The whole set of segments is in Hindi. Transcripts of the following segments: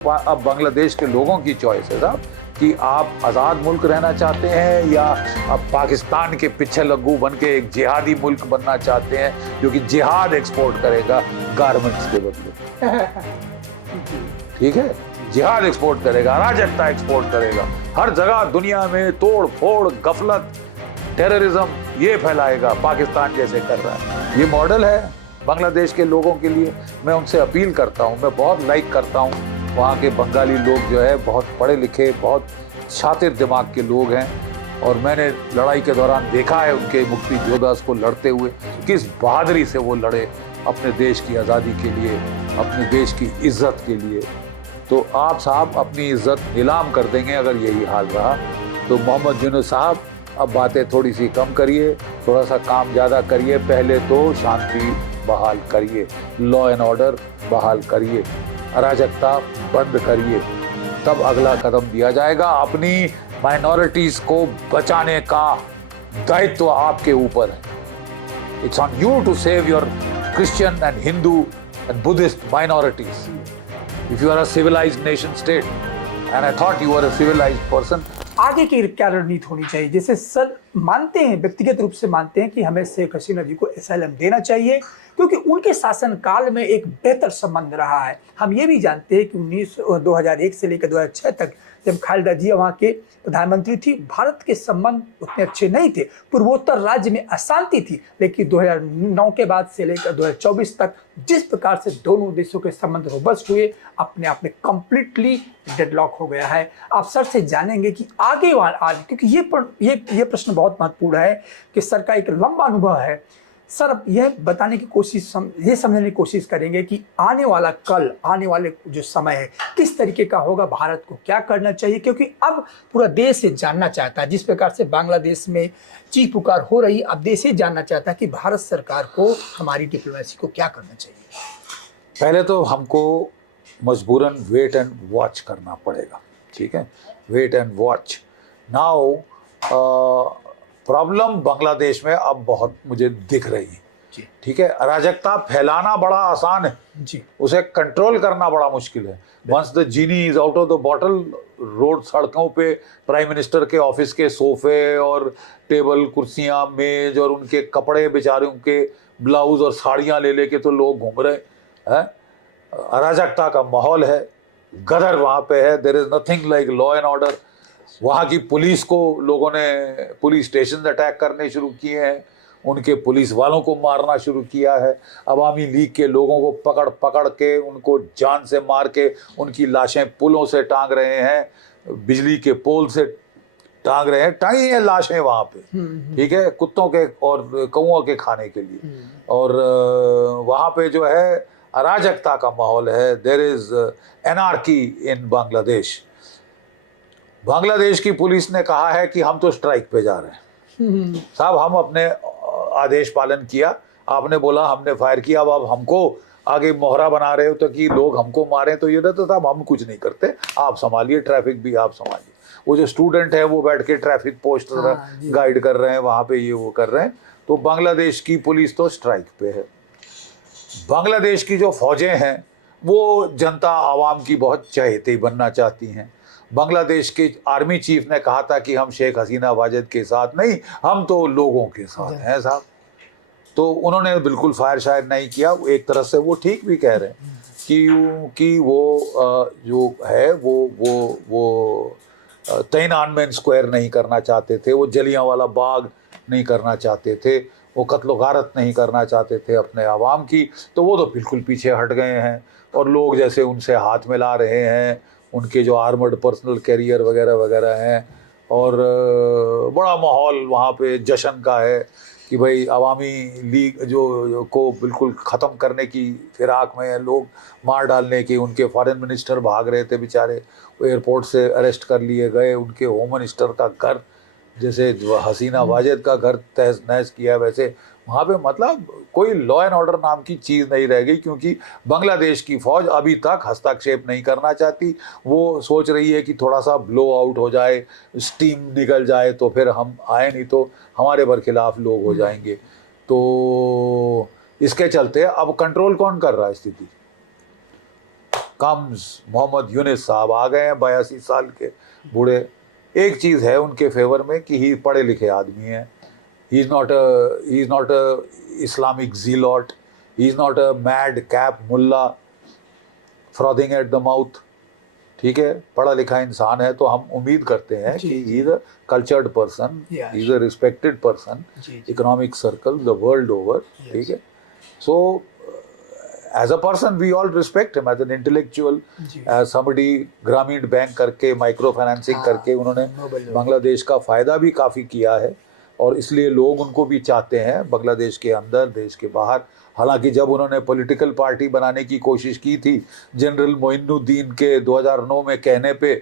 अब बांग्लादेश के लोगों की चॉइस है साहब कि आप आज़ाद मुल्क रहना चाहते हैं या अब पाकिस्तान के पीछे लग्गू बन के एक जिहादी मुल्क बनना चाहते हैं जो कि जिहाद एक्सपोर्ट करेगा गारमेंट्स के बदले। ठीक है, जिहाद एक्सपोर्ट करेगा, अराजकता एक्सपोर्ट करेगा, हर जगह दुनिया में तोड़ फोड़, गफलत, टेररिज्म ये फैलाएगा पाकिस्तान जैसे कर रहा है। ये मॉडल है बांग्लादेश के लोगों के लिए। मैं उनसे अपील करता हूँ, मैं बहुत लाइक करता हूँ वहाँ के बंगाली लोग जो है बहुत पढ़े लिखे, बहुत शातिर दिमाग के लोग हैं और मैंने लड़ाई के दौरान देखा है उनके मुक्ति योद्धा को लड़ते हुए किस बहादुरी से वो लड़े अपने देश की आज़ादी के लिए, अपने देश की इज्जत के लिए। तो आप साहब अपनी इज्जत नीलाम कर देंगे अगर यही हाल रहा तो। मोहम्मद यूनुस साहब अब बातें थोड़ी सी कम करिए, थोड़ा सा काम ज़्यादा करिए, पहले तो शांति बहाल करिए, लॉ एंड ऑर्डर बहाल करिए, अराजकता बंद करिए, तब अगला कदम दिया जाएगा। अपनी माइनॉरिटीज को बचाने का दायित्व आपके ऊपर है। It's on you to save your Christian and Hindu and Buddhist minorities if you are a civilised nation state and I thought you are a civilised person. आगे की क्या रणनीति होनी चाहिए? जैसे सर मानते हैं, व्यक्तिगत रूप से मानते हैं कि हमें शेख हसीना जी को एसाइलम देना चाहिए क्योंकि उनके शासनकाल में एक बेहतर संबंध रहा है। हम ये भी जानते हैं कि 2001 से लेकर 2006 तक जब खालिदा जिया वहाँ के प्रधानमंत्री थी, भारत के संबंध उतने अच्छे नहीं थे, पूर्वोत्तर राज्य में अशांति थी। लेकिन 2009 के बाद से लेकर 2024 तक जिस प्रकार से दोनों देशों के संबंध रोबस्ट हुए, अपने आप में कंप्लीटली डेडलॉक हो गया है। आप सर से जानेंगे कि आगे क्योंकि ये प्रश्न बहुत महत्वपूर्ण है कि सर का एक लंबा अनुभव है। सर अब यह बताने की कोशिश, ये समझने की कोशिश करेंगे कि आने वाला कल, आने वाले जो समय है किस तरीके का होगा, भारत को क्या करना चाहिए, क्योंकि अब पूरा देश ये जानना चाहता है। जिस प्रकार से बांग्लादेश में चीख पुकार हो रही, अब देश ये जानना चाहता है कि भारत सरकार को, हमारी डिप्लोमेसी को क्या करना चाहिए। पहले तो हमको मजबूरन वेट एंड वॉच करना पड़ेगा। ठीक है, wait and watch. Now problem Bangladesh में अब बहुत मुझे दिख रही है। ठीक है, अराजकता फैलाना बड़ा आसान है जी, उसे कंट्रोल करना बड़ा मुश्किल है। Once the genie is out of the bottle, road सड़कों पे प्राइम मिनिस्टर के ऑफिस के सोफे और टेबल कुर्सियां मेज और उनके कपड़े, बेचारों के ब्लाउज और साड़ियां ले लेके तो लोग घूम रहे हैं। अराजकता का माहौल है, गदर वहाँ पे है। There is nothing like law and order. वहाँ की पुलिस को लोगों ने पुलिस स्टेशन अटैक करने शुरू किए हैं, उनके पुलिस वालों को मारना शुरू किया है। अवामी लीग के लोगों को पकड़ पकड़ के उनको जान से मार के उनकी लाशें पुलों से टांग रहे हैं, बिजली के पोल से टांग रहे हैं, टांगी हैं लाशें वहाँ पे। ठीक है, कुत्तों के और कौओं के खाने के लिए। और वहाँ पे जो है अराजकता का माहौल है। देयर इज एनार्की इन बांग्लादेश। बांग्लादेश की पुलिस ने कहा है कि हम तो स्ट्राइक पे जा रहे हैं। साहब हम अपने आदेश पालन किया, आपने बोला, हमने फायर किया, अब हमको आगे मोहरा बना रहे हो तो कि लोग हमको मारें, तो ये तो साहब हम कुछ नहीं करते, आप संभालिए, ट्रैफिक भी आप संभालिए। वो जो स्टूडेंट है वो बैठ के ट्रैफिक पोस्ट गाइड कर रहे हैं वहाँ पे, ये वो कर रहे हैं। तो बांग्लादेश की पुलिस तो स्ट्राइक पे है। बांग्लादेश की जो फौजें हैं वो जनता आवाम की बहुत चहेती बनना चाहती हैं। बांग्लादेश के आर्मी चीफ ने कहा था कि हम शेख हसीना वाजिद के साथ नहीं, हम तो लोगों के साथ हैं साहब। तो उन्होंने बिल्कुल फायर शायर नहीं किया। एक तरह से वो ठीक भी कह रहे हैं कि वो जो है वो तिएनअनमेन स्क्वायर नहीं करना चाहते थे, वो जलियांवाला बाग नहीं करना चाहते थे, वो कत्लो गारत नहीं करना चाहते थे अपने आवाम की। तो वो तो बिल्कुल पीछे हट गए हैं और लोग जैसे उनसे हाथ मिला रहे हैं, उनके जो आर्मर्ड पर्सनल कैरियर वगैरह वगैरह हैं। और बड़ा माहौल वहाँ पे जश्न का है कि भाई अवामी लीग जो को बिल्कुल ख़त्म करने की फिराक में है, लोग मार डालने की। उनके फॉरेन मिनिस्टर भाग रहे थे बेचारे, वो एयरपोर्ट से अरेस्ट कर लिए गए। उनके होम मिनिस्टर का घर, जैसे हसीना वाजिद का घर तहस नहस किया, वैसे वहाँ पे मतलब कोई लॉ एंड ऑर्डर नाम की चीज़ नहीं रह गई। क्योंकि बांग्लादेश की फ़ौज अभी तक हस्तक्षेप नहीं करना चाहती। वो सोच रही है कि थोड़ा सा ब्लो आउट हो जाए, स्टीम निकल जाए तो फिर हम आए, नहीं तो हमारे बरखिलाफ़ लोग हो जाएंगे। तो इसके चलते अब कंट्रोल कौन कर रहा है स्थिति? कम्स मोहम्मद यूनिस साहब आ गए हैं, 82 साल के बूढ़े। एक चीज़ है उनके फेवर में कि ही पढ़े लिखे आदमी हैं, he is not a Islamic zealot, he is not a madcap mullah frothing at the mouth. ठीक है, पढ़ा लिखा इंसान है, तो हम उम्मीद करते हैं कि he is a cultured person, he is a respected person, economic circle the world over. ठीक है, so as a person we all respect him as an intellectual, as somebody. Grameen bank करके, माइक्रो फाइनेंसिंग करके उन्होंने बांग्लादेश का फ़ायदा भी काफ़ी किया है, और इसलिए लोग उनको भी चाहते हैं बांग्लादेश के अंदर, देश के बाहर। हालांकि जब उन्होंने पॉलिटिकल पार्टी बनाने की कोशिश की थी जनरल मोइनुद्दीन के 2009 में कहने पे,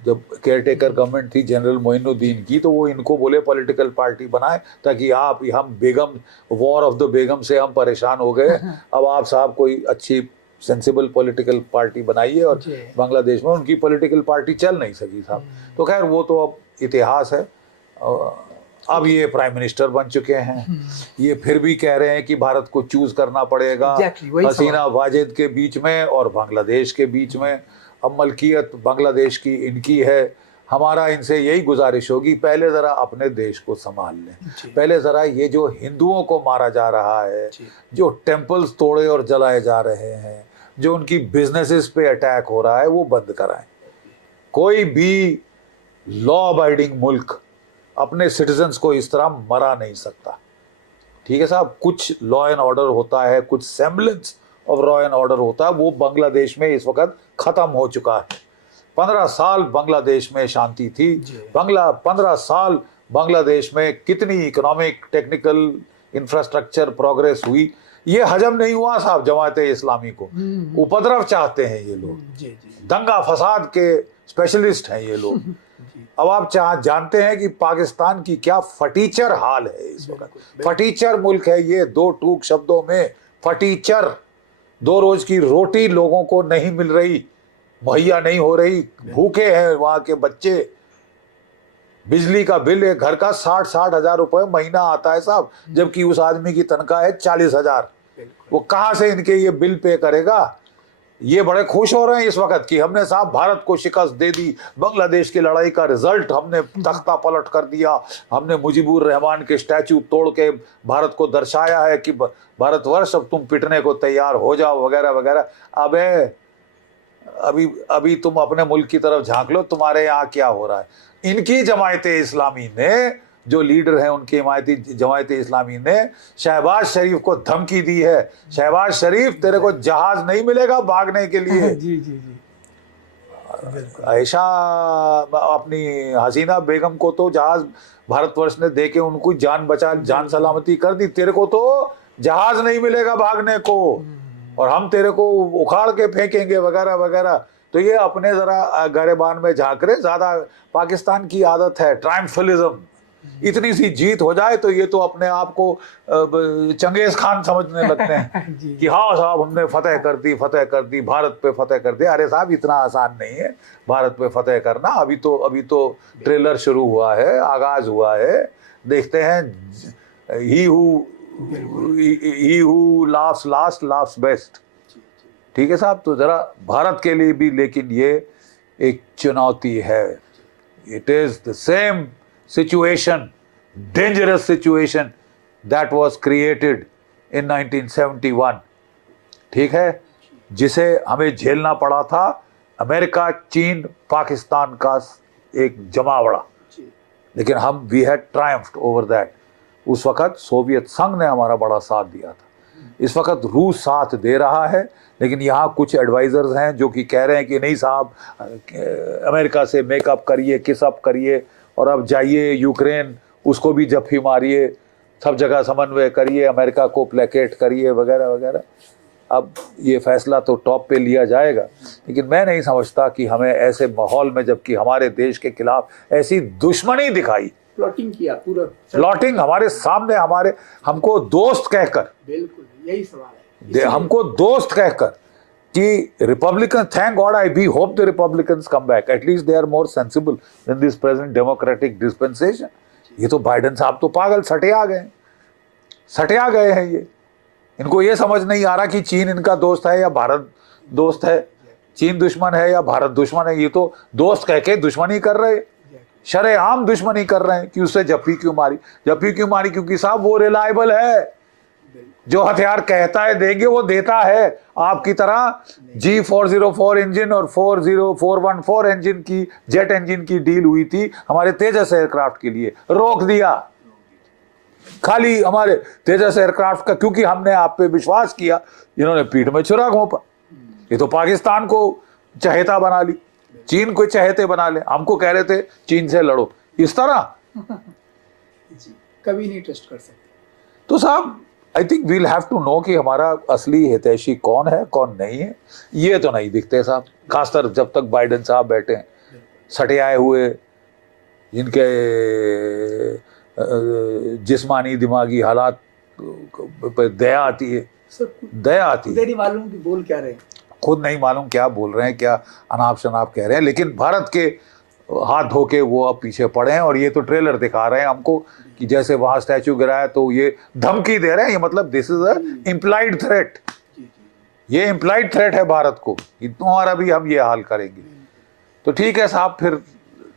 जब केयरटेकर गवर्नमेंट थी जनरल मोइनुद्दीन की, तो वो इनको बोले पॉलिटिकल पार्टी बनाए ताकि हम बेगम, वॉर ऑफ द बेगम से हम परेशान हो गए, अब आप साहब कोई अच्छी सेंसिबल पॉलिटिकल पार्टी बनाइए। और बांग्लादेश में उनकी पॉलिटिकल पार्टी चल नहीं सकी साहब। तो खैर वो तो अब इतिहास है। अब ये प्राइम मिनिस्टर बन चुके हैं, ये फिर भी कह रहे हैं कि भारत को चूज करना पड़ेगा हसीना वाजिद के बीच में और बांग्लादेश के बीच में। अब मलकियत बांग्लादेश की इनकी है। हमारा इनसे यही गुजारिश होगी, पहले ज़रा अपने देश को संभाल लें। पहले ज़रा ये जो हिंदुओं को मारा जा रहा है, जो टेम्पल्स तोड़े और जलाए जा रहे हैं, जो उनकी बिजनेसेस पे अटैक हो रहा है, वो बंद कराएं। कोई भी लॉ अबाइडिंग मुल्क अपने सिटीजन्स को इस तरह मरा नहीं सकता। ठीक है साहब, कुछ लॉ एंड ऑर्डर होता है, कुछ semblance of law and order होता है, वो बांग्लादेश में इस वक्त ख़त्म हो चुका है। 15 साल बांग्लादेश में शांति थी। 15 साल बांग्लादेश में कितनी इकोनॉमिक, टेक्निकल, इंफ्रास्ट्रक्चर प्रोग्रेस हुई, ये हजम नहीं हुआ साहब जमाते इस्लामी को। उपद्रव चाहते हैं ये लोग, दंगा फसाद के स्पेशलिस्ट हैं ये लोग। अब आप जानते हैं कि पाकिस्तान की क्या फटीचर हाल है इस वक्त। फटीचर मुल्क है ये, दो टूक शब्दों में फटीचर। 2 रोज की रोटी लोगों को नहीं मिल रही, मुहैया नहीं हो रही, भूखे हैं वहां के बच्चे। बिजली का बिल एक घर का 60-60 हजार रुपए महीना आता है साहब, जबकि उस आदमी की तनख्वाह है 40,000। वो कहां से इनके ये बिल पे करेगा? ये बड़े खुश हो रहे हैं इस वक्त कि हमने साहब भारत को शिकस्त दे दी, बांग्लादेश की लड़ाई का रिजल्ट हमने तख्ता पलट कर दिया, हमने मुजीबुर रहमान के स्टैचू तोड़ के भारत को दर्शाया है कि भारतवर्ष अब तुम पिटने को तैयार हो जाओ, वगैरह वगैरह। अबे अभी तुम अपने मुल्क की तरफ झांक लो, तुम्हारे यहाँ क्या हो रहा है। इनकी जमायते इस्लामी ने, जो लीडर हैं उनकी जमायते इस्लामी ने शहबाज शरीफ को धमकी दी है, शहबाज शरीफ तेरे को जहाज नहीं मिलेगा भागने के लिए। जी जी जी। आयशा अपनी हसीना बेगम को तो जहाज भारतवर्ष ने दे के उनको जान सलामती कर दी, तेरे को तो जहाज नहीं मिलेगा भागने को, और हम तेरे को उखाड़ के फेंकेंगे, वगैरह वगैरह। तो ये अपने जरा गरेबान में झांक रहे। ज्यादा पाकिस्तान की आदत है ट्रायम्फलिज्म, इतनी सी जीत हो जाए तो ये तो अपने आप को चंगेज खान समझने लगते हैं कि हाँ साहब हमने फतेह कर दी, भारत पे फतेह कर दिया। अरे साहब इतना आसान नहीं है भारत पे फतेह करना। अभी तो ट्रेलर शुरू हुआ है, आगाज हुआ है, देखते हैं। He who laughs last laughs best। ठीक है साहब, तो जरा भारत के लिए भी लेकिन ये एक चुनौती है। It is the same situation, dangerous situation that was created in 1971, ठीक है, जिसे हमें झेलना पड़ा था अमेरिका, चीन, पाकिस्तान का एक जमावड़ा, लेकिन हम we had triumphed over that. उस वक्त सोवियत संघ ने हमारा बड़ा साथ दिया था। इस वक्त रूस साथ दे रहा है, लेकिन यहाँ कुछ एडवाइजर्स हैं जो कि कह रहे हैं कि नहीं साहब अमेरिका से मेकअप करिए, किसअप करिए, और अब जाइए यूक्रेन, उसको भी जफ्फी मारिए, सब जगह समन्वय करिए, अमेरिका को प्लेकेट करिए, वगैरह वगैरह। अब ये फैसला तो टॉप पे लिया जाएगा, लेकिन मैं नहीं समझता कि हमें ऐसे माहौल में, जबकि हमारे देश के खिलाफ ऐसी दुश्मनी दिखाई, प्लॉटिंग किया, पूरा प्लॉटिंग हमारे सामने, हमको दोस्त कहकर, बिल्कुल यही सवाल है, हमको दोस्त कहकर कि Republican, thank God, I be hope the Republicans come back, at least they are more sensible in this present democratic dispensation. ये तो बाइडेन साहब तो पागल सटिया गए हैं ये। इनको ये समझ नहीं आ रहा कि चीन इनका दोस्त है या भारत दोस्त है। चीन दुश्मन है या भारत दुश्मन है, ये तो दोस्त कह के दुश्मनी कर रहे, शरेआम दुश्मनी कर रहे हैं कि उससे जप्पी क्यों मारी। जप्पी क्यों मारी? क्योंकि साहब वो रिलायबल है, जो हथियार कहता है देंगे वो देता है। आपकी तरह G404 इंजन और 414 इंजन की जेट इंजन की डील हुई थी हमारे तेजस एयरक्राफ्ट के लिए, रोक दिया खाली हमारे तेजस एयरक्राफ्ट का, क्योंकि हमने आप पे विश्वास किया। इन्होंने पीठ में छुरा घोंपा। ये तो पाकिस्तान को चहेता बना ली, चीन को चहेते बना ले। हमको कह रहे थे चीन से लड़ो, इस तरह कभी नहीं ट्रस्ट कर सकते। तो साहब I think we'll have to know कि हमारा असली हितैषी कौन है कौन नहीं है। ये तो नहीं दिखते साहब, खासकर जब तक बाइडेन साहब बैठे हैं सटे आए हुए, जिनके जिस्मानी दिमागी हालात पे दया आती है, दया आती है। नहीं मालूम कि बोल क्या रहे हैं, खुद नहीं मालूम क्या बोल रहे हैं, क्या अनाप शनाप कह रहे हैं। लेकिन भारत के हाथ धो के वो अब पीछे पड़े हैं, और ये तो ट्रेलर दिखा रहे हैं हमको कि जैसे वहां स्टैचू गिराया तो ये धमकी दे रहे हैं। ये मतलब this is a implied threat, ये इम्प्लाइड थ्रेट है भारत को कि तुम्हारा भी हम ये हाल करेंगे। तो ठीक है साहब, फिर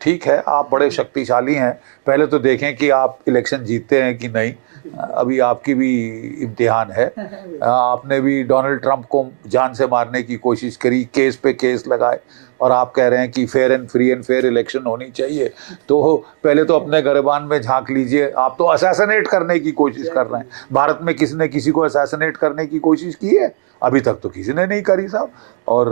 ठीक है, आप बड़े शक्तिशाली हैं, पहले तो देखें कि आप इलेक्शन जीतते हैं कि नहीं। अभी आपकी भी इम्तिहान है। आपने भी डोनाल्ड ट्रंप को जान से मारने की कोशिश करी, केस पे केस लगाए, और आप कह रहे हैं कि fair and free and fair election होनी चाहिए। तो पहले तो अपने गिरबान में झांक लीजिए। आप तो असैसिनेट करने की कोशिश कर रहे हैं। भारत में किसी ने किसी को असैसिनेट करने की कोशिश की है? अभी तक तो किसी ने नहीं करी साहब। और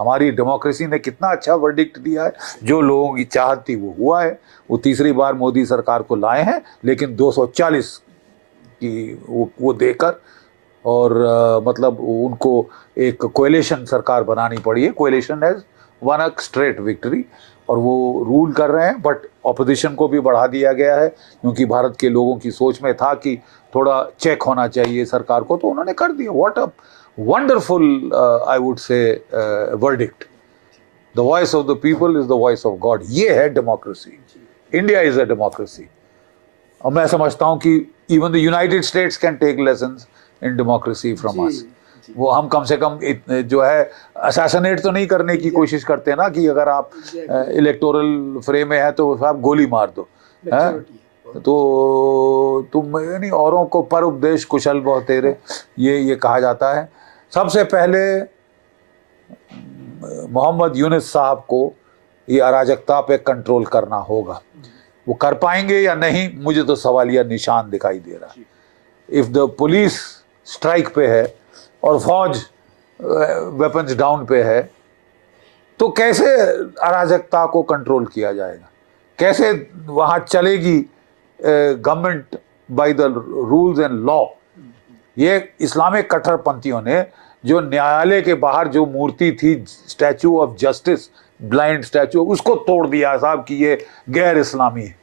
हमारी डेमोक्रेसी ने कितना अच्छा वर्डिक्ट दिया है, जो लोगों की चाहत थी वो हुआ है। वो तीसरी बार मोदी सरकार को लाए हैं, लेकिन 240 की वो देकर, और मतलब उनको एक कोएलिशन सरकार बनानी पड़ी है। Coalition has one a straight victory, और वो रूल कर रहे हैं। बट ऑपोजिशन को भी बढ़ा दिया गया है, क्योंकि भारत के लोगों की सोच में था कि थोड़ा चेक होना चाहिए सरकार को, तो उन्होंने कर दिया। What a wonderful I would say verdict. The voice of the people is the voice of God. ये है democracy. India is a democracy. और मैं समझता हूँ कि even the United States can take lessons in democracy from us. वो हम कम से कम जो है असैसिनेट तो नहीं करने की कोशिश करते ना, कि अगर आप इलेक्टोरल फ्रेम में है तो आप गोली मार दो, है? तो तुम नहीं, औरों को पर उपदेश कुशल बहुतेरे, ये कहा जाता है। सबसे पहले मोहम्मद यूनुस साहब को ये अराजकता पे कंट्रोल करना होगा। वो कर पाएंगे या नहीं, मुझे तो सवालिया निशान दिखाई दे रहा है। इफ द पुलिस स्ट्राइक पे है और फौज वेपन्स डाउन पे है, तो कैसे अराजकता को कंट्रोल किया जाएगा? कैसे वहाँ चलेगी government by the rules and law? ये इस्लामिक कट्टरपंथियों ने जो न्यायालय के बाहर जो मूर्ति थी, statue of justice, blind statue, उसको तोड़ दिया साहब कि ये गैर इस्लामी है।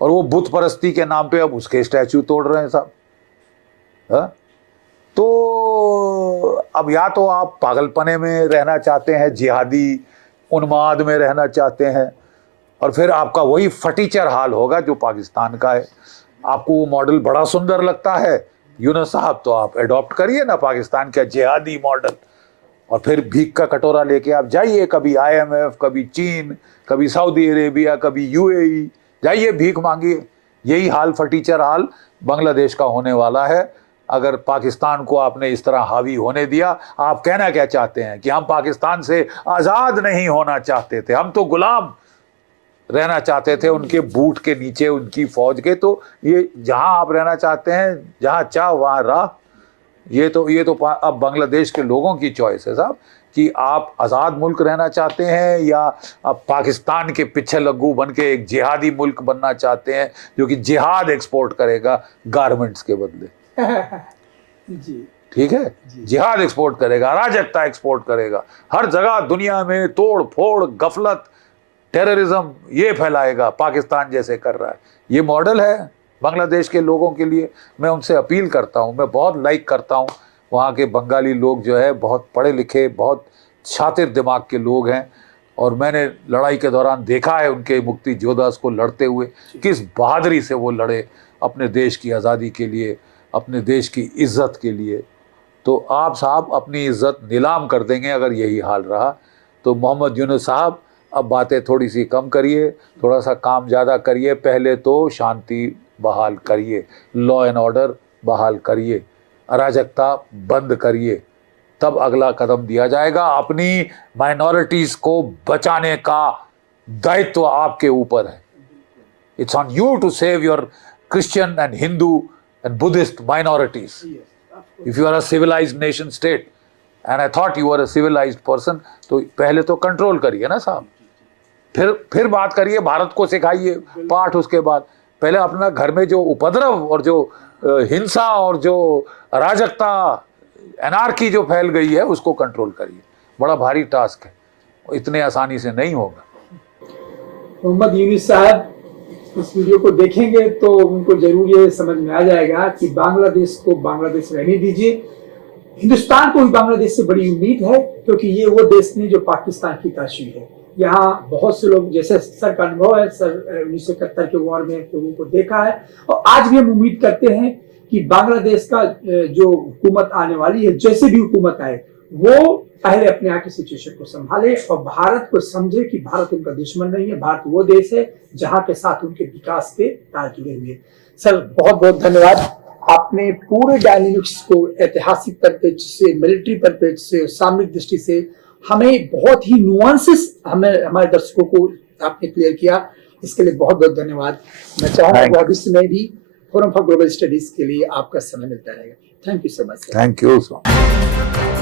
और वो बुत परस्ती के नाम पे अब उसके स्टैचू तोड़ रहे हैं साहब। तो अब या तो आप पागलपने में रहना चाहते हैं, जिहादी उन्माद में रहना चाहते हैं, और फिर आपका वही फटीचर हाल होगा जो पाकिस्तान का है। आपको वो मॉडल बड़ा सुंदर लगता है यूनुस साहब, तो आप एडॉप्ट करिए ना पाकिस्तान का जिहादी मॉडल, और फिर भीख का कटोरा लेके आप जाइए, कभी IMF, कभी चीन, कभी सऊदी अरेबिया, कभी UAE, जाइए भीख मांगिए। यही हाल, फटीचर हाल बांग्लादेश का होने वाला है अगर पाकिस्तान को आपने इस तरह हावी होने दिया। आप कहना क्या चाहते हैं कि हम पाकिस्तान से आज़ाद नहीं होना चाहते थे, हम तो गुलाम रहना चाहते थे उनके बूट के नीचे, उनकी फौज के। तो ये जहां आप रहना चाहते हैं, जहां चाह वहां राह। ये तो अब बांग्लादेश के लोगों की चॉइस है साहब कि आप आज़ाद मुल्क रहना चाहते हैं या अब पाकिस्तान के पीछे लग्गू बन के एक जिहादी मुल्क बनना चाहते हैं जो कि जिहाद एक्सपोर्ट करेगा गारमेंट्स के बदले। जी, ठीक है, जिहाद एक्सपोर्ट करेगा, अराजकता एक्सपोर्ट करेगा, हर जगह दुनिया में तोड़ फोड़, गफलत, टेररिज्म ये फैलाएगा पाकिस्तान जैसे कर रहा है। ये मॉडल है बांग्लादेश के लोगों के लिए। मैं उनसे अपील करता हूँ, मैं बहुत लाइक करता हूँ वहाँ के बंगाली लोग जो है, बहुत पढ़े लिखे, बहुत शातिर दिमाग के लोग हैं, और मैंने लड़ाई के दौरान देखा है उनके मुक्ति योद्धास को लड़ते हुए, किस बहादुरी से वो लड़े अपने देश की आज़ादी के लिए, अपने देश की इज्जत के लिए। तो आप साहब अपनी इज्जत नीलाम कर देंगे अगर यही हाल रहा। तो मोहम्मद यूनुस साहब अब बातें थोड़ी सी कम करिए, थोड़ा सा काम ज़्यादा करिए। पहले तो शांति बहाल करिए, लॉ एंड ऑर्डर बहाल करिए, अराजकता बंद करिए, तब अगला कदम दिया जाएगा। अपनी माइनॉरिटीज़ को बचाने का दायित्व आपके ऊपर है। It's on you to save your Christian and Hindu and Buddhist minorities if you are a civilized nation state and I thought you were a civilized person। तो पहले तो कंट्रोल करिए ना साहब, फिर बात करिए, भारत को सिखाइए पाठ। उसके बाद पहले अपना घर में जो उपद्रव और जो हिंसा और जो अराजकता एनार्की जो फैल गई है उसको कंट्रोल करिए। बड़ा भारी टास्क है, इतने आसानी से नहीं होगा। मोहम्मद यूनुस साहब इस वीडियो को देखेंगे तो उनको जरूर ये समझ में आ जाएगा कि बांग्लादेश को बांग्लादेश रहने दीजिए। हिंदुस्तान को भी बांग्लादेश से बड़ी उम्मीद है, क्योंकि ये वो देश नहीं जो पाकिस्तान की ताशी है। यहाँ बहुत से लोग, जैसे सर का अनुभव है, सर 1971 के वॉर में लोगों को देखा है, और आज भी हम उम्मीद करते हैं कि बांग्लादेश का जो हुकूमत आने वाली है, जैसे भी हुकूमत आए, वो पहले अपने यहाँ की सिचुएशन को संभाले और भारत को समझे कि भारत उनका दुश्मन नहीं है। भारत वो देश है जहाँ के साथ उनके विकास के तार जुड़े हुए। सर बहुत बहुत धन्यवाद, आपने पूरे डायनेमिक्स को ऐतिहासिक परपेज से, मिलिट्री परपेज से, सामरिक दृष्टि से हमें बहुत ही नुआंसेस हमारे दर्शकों को आपने क्लियर किया। इसके लिए बहुत बहुत धन्यवाद। मैं चाहूंगा भविष्य में भी फोरम फॉर ग्लोबल स्टडीज के लिए आपका समय मिलता रहेगा। Thank you so much. Thank you so much.